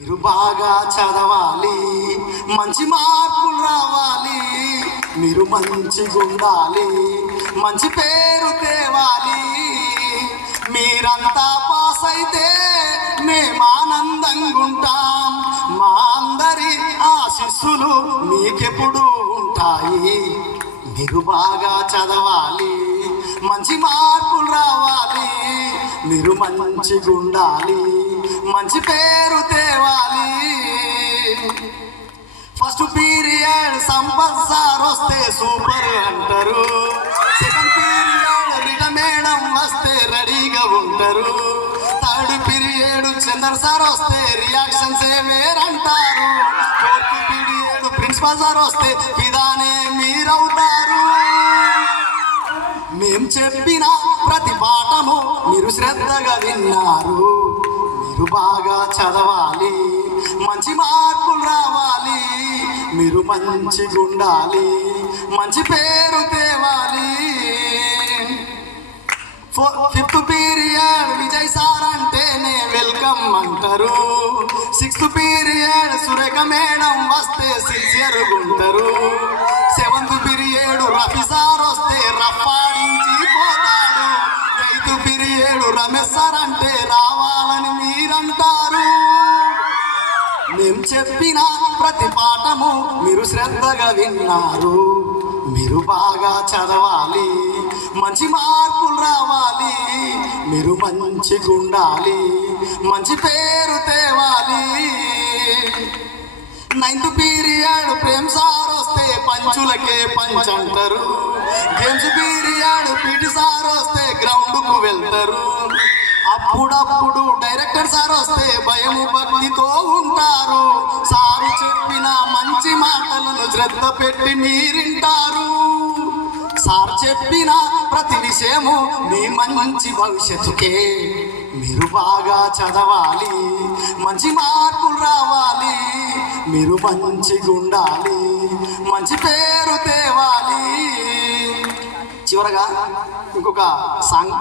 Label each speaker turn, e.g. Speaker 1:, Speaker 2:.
Speaker 1: మీరు బాగా చదవాలి మంచి మార్కులు రావాలి. మీరు మంచిగా ఉండాలి మంచి పేరు తేవాలి. మీరంతా పాస్ అయితే మేము ఆనందంగా ఉంటాం. మా అందరి ఆశీస్సులు మీకెప్పుడు ఉంటాయి? మీరు బాగా చదవాలి మంచి మార్కులు రావాలి. మీరు మంచిగా ఉండాలి మంచి పేరు తేవాలి ఫస్ట్ పీరియడ్ సంపత్ సార్ వస్తే సూపర్ అంటారు. సెకండ్ పీరియడ్ రిట మేడం వస్తే రెడీగా ఉంటారు. థర్డ్ పీరియడ్ చందర్ సార్ వస్తే రియాక్షన్స్ వేరంటారు. ఫోర్త్ పీరియడ్ ప్రిన్సిపల్ సార్ వస్తే ఇదానే మీరవుతారు. మేం చెప్పిన ప్రతి పాఠము మీరు శ్రద్ధగా విన్నారు. మీరు బాగా చదవాలి మంచి మార్కులు రావాలి మీరు మంచిగా ఉండాలి మంచి పేరు తేవాలి. ఫిఫ్త్ పీరియడ్ విజయ్ సార్ అంటేనే వెల్కమ్ అంటారు. సిక్స్త్ పీరియడ్ సురేఖ మేడం వస్తే సిన్సియర్ ఉంటారు సెవెంత్ పీరియడ్ రఫీ సార్ వస్తే రఫాడించి పోతాడు. ఎయిత్ పీరియడ్ రమేష్ సార్ అంటే రావాలి మేము చెప్పిన ప్రతి పాఠము మీరు శ్రద్ధగా విన్నారు. మీరు బాగా చదవాలి మంచి మార్కులు రావాలి మీరు మంచిగా ఉండాలి మంచి పేరు తేవాలి. నైన్త్ పీరియడ్ ప్రేమ్ సార్ వస్తే పంచులకే పంచ్ అంటారు. గేమ్స్ పీరియడ్ పీటీ సార్ వస్తే గ్రౌండ్కు వెళ్తారు. అప్పుడప్పుడు డైరెక్టర్ సార్ వస్తే భయము భక్తితో శ్రద్ధ పెట్టి మీరింటారు. సార్ చెప్పిన ప్రతి విషయము మీ మంచి భవిష్యత్తుకే. మీరు బాగా చదవాలి మంచి మార్కులు రావాలి మీరు మంచిగా ఉండాలి మంచి పేరు తేవాలి. చివరగా ఇంకొక సాంగ్